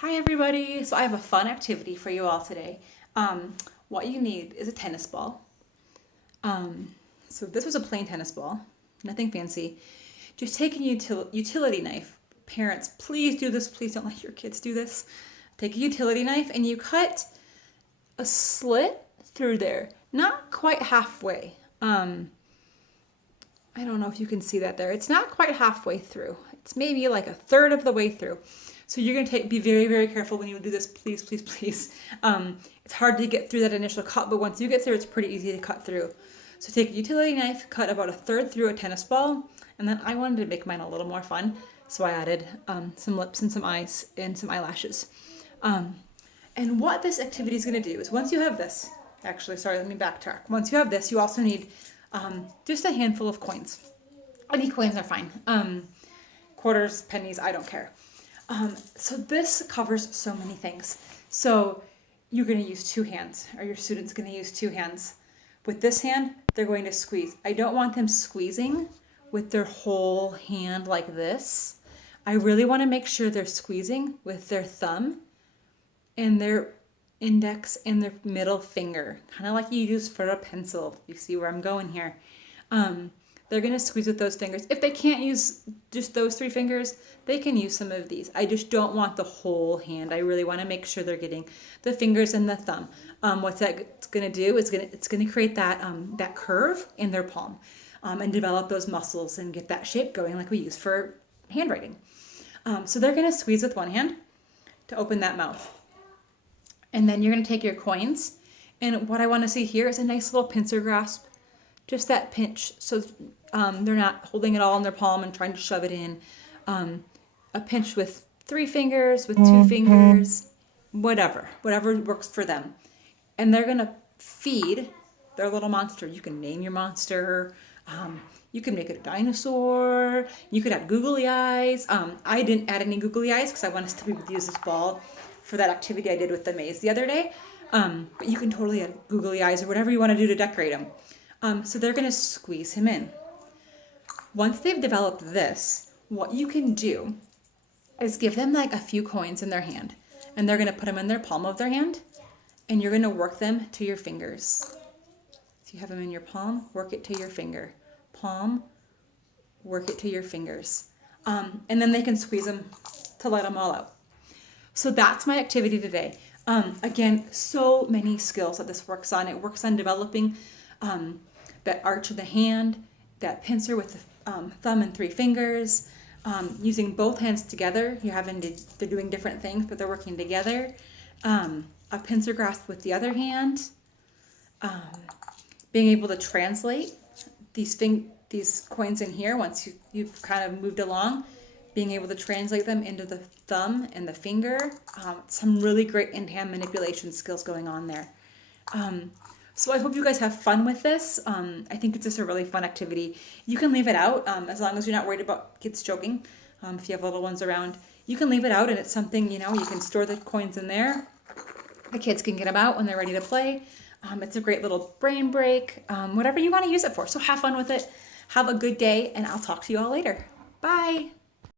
Hi everybody! So I have a fun activity for you all today. What you need is a tennis ball. So this was a plain tennis ball, nothing fancy. Just take a utility knife. Parents, please do this. Please don't let your kids do this. Take a utility knife and you cut a slit through there. Not quite halfway. I don't know if you can see that there. It's not quite halfway through. It's maybe like a third of the way through. So you're going to be very, very careful when you do this. Please, please, please. It's hard to get through that initial cut, but once you get through, it's pretty easy to cut through. So take a utility knife, cut about a third through a tennis ball, and then I wanted to make mine a little more fun, so I added some lips and some eyes and some eyelashes. And what this activity is going to do is once you have this, actually, sorry, let me backtrack. Once you have this, you also need just a handful of coins. Any coins are fine. Quarters, pennies, I don't care. So this covers so many things. So you're going to use two hands, or your student's going to use two hands. With this hand, they're going to squeeze. I don't want them squeezing with their whole hand like this. I really want to make sure they're squeezing with their thumb and their index and their middle finger, kind of like you use for a pencil. You see where I'm going here. They're going to squeeze with those fingers. If they can't use just those three fingers, they can use some of these. I just don't want the whole hand. I really want to make sure they're getting the fingers and the thumb. What that's going to do is it's going to create that that curve in their palm and develop those muscles and get that shape going like we use for handwriting. So they're going to squeeze with one hand to open that mouth. And then you're going to take your coins. And what I want to see here is a nice little pincer grasp. Just that pinch, so they're not holding it all in their palm and trying to shove it in. A pinch with 3 fingers, with 2 fingers, whatever works for them. And they're going to feed their little monster. You can name your monster. You can make it a dinosaur. You could add googly eyes. I didn't add any googly eyes because I wanted to be able to use this ball for that activity I did with the maze the other day. But you can totally add googly eyes or whatever you want to do to decorate them. So they're going to squeeze him in. Once they've developed this, what you can do is give them like a few coins in their hand. And they're going to put them in their palm of their hand. And you're going to work them to your fingers. So you have them in your palm, work it to your finger. Palm, work it to your fingers. And then they can squeeze them to let them all out. So that's my activity today. Again, so many skills that this works on. It works on developing that arch of the hand, that pincer with the thumb and 3 fingers, using both hands together. They're doing different things, but they're working together. A pincer grasp with the other hand, being able to translate these coins in here once you've kind of moved along, being able to translate them into the thumb and the finger. Some really great in-hand manipulation skills going on there. So I hope you guys have fun with this. I think it's just a really fun activity. You can leave it out as long as you're not worried about kids choking. If you have little ones around, you can leave it out and it's something, you can store the coins in there. The kids can get them out when they're ready to play. It's a great little brain break, whatever you want to use it for. So have fun with it. Have a good day and I'll talk to you all later. Bye.